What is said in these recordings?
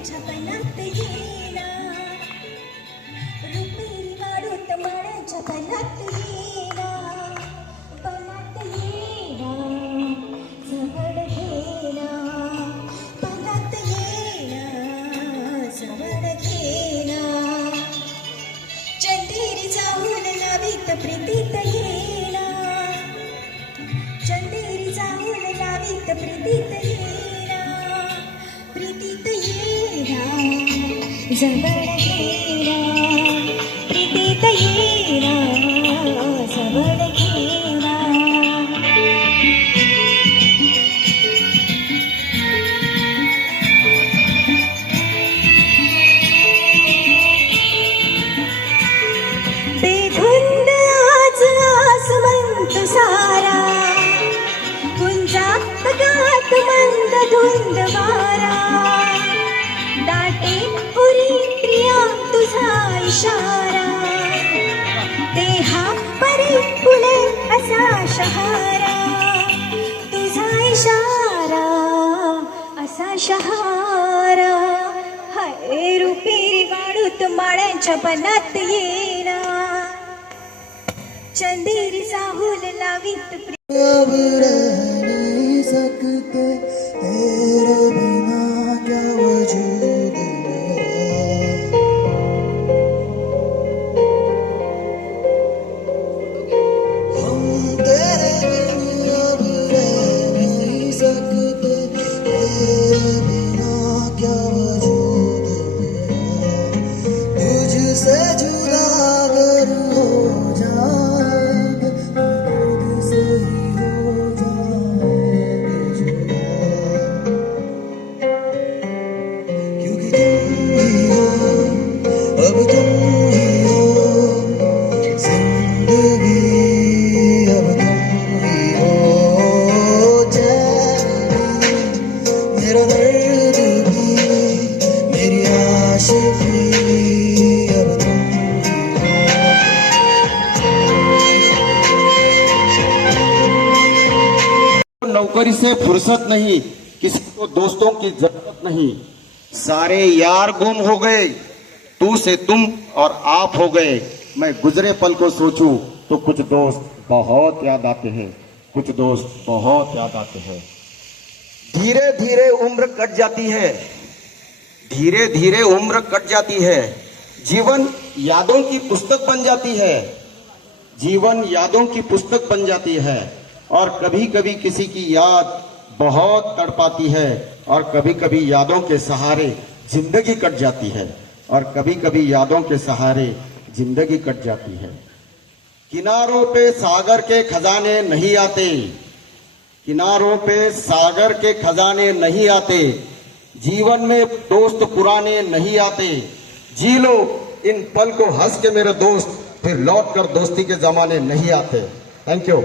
माळ्याच्या पणात येना, रुपेरी वाढूत माळ्याच्या पणात येना, पणात येना, जवळ घेना, पणात येना, जवळ घेना, चंदेरी जाऊन लावीत प्रीतीत येना, चंदेरी जाऊन लावीत प्रीतीत येना, प्रीतीत येना, जवळ घेना, प्रीतीत येना, जवळ घेना. बेधुंद आज आसमंत सारा, कुंजात गात मंद धुंद वारा, दाटे पुरी प्रिया तुझा इशारा, देहा परी फुले असा शहारा, तुझा इशारा असा शहारा. हाय रुपेरी वाढूत माळ्यांच्या पणात येना, चंदेरी साहुल लावीत अब रह नहीं सकते तेरे बिना, क्या वजूद मेरा. हम तेरे बिना अब रह नहीं सकते तेरे बिना, क्या वजूद मेरा. तुझसे जुदा अगर हो जाएंगे, खुद से ही हो जाएंगे जुदा. क्योंकि तुम ही हो, अब तुम ही हो, जिंदगी अब तुम ही हो. चैन भी, मेरा दर्द भी, मेरी आशिकी अब तुम ही हो. नौकरी से फुर्सत नहीं, किसी को दोस्तों की जरूरत नहीं, सारे यार गुम हो गए, तू से तुम और आप हो गए. मैं गुजरे पल को सोचूं तो कुछ दोस्त बहुत याद आते हैं, कुछ दोस्त बहुत याद आते हैं. धीरे धीरे उम्र कट जाती है, धीरे धीरे उम्र कट जाती है, जीवन यादों की पुस्तक बन जाती है, जीवन यादों की पुस्तक बन जाती है. और कभी कभी किसी की याद बहुत तड़पाती है, और कभी कभी यादों के सहारे जिंदगी कट जाती है, और कभी कभी यादों के सहारे जिंदगी कट जाती है. किनारों पे सागर के खजाने नहीं आते, किनारों पे सागर के खजाने नहीं आते, जीवन में दोस्त पुराने नहीं आते. जी लो इन पल को हंस के मेरे दोस्त, फिर लौट कर दोस्ती के जमाने नहीं आते. Thank you.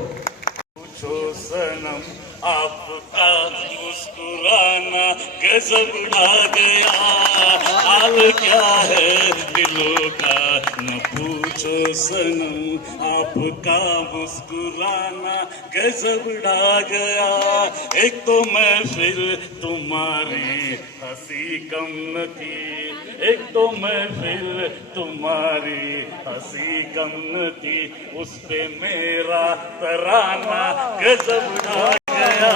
पूछो सनम आपका मुस्कुराना गजब उड़ा गया, हाल क्या है दिलों का न पूछो सनम आपका मुस्कुराना गजब उड़ा गया. एक तो महफिल तुम्हारी हंसी कम न थी, एक तो महफिल तुम्हारी हंसी कम न थी, उस पे मेरा तराना गजब उड़ा गया.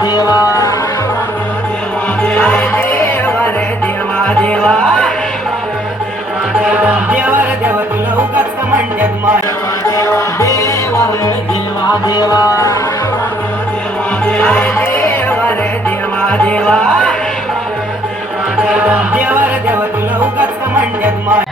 देवा देवा रे देवा देवा देवा रे देवा तुला उगाच का म्हणतात माय देवा रे देवा देवा देवा रे देवा देवा देवा रे देवा तुला उगाच का म्हणतात माय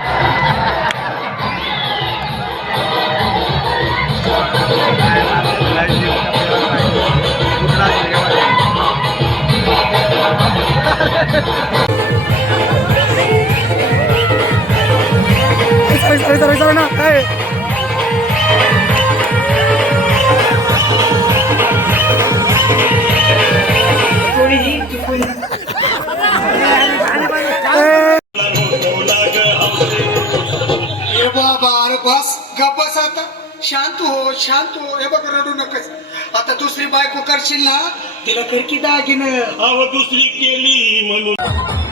ए बाबा अरे बस गप बस आता शांत हो हे बघ रडू नकच आता दुसरी बायको करशील ना तिला फिरकी दागिन अहो दुसरी केली म्हणून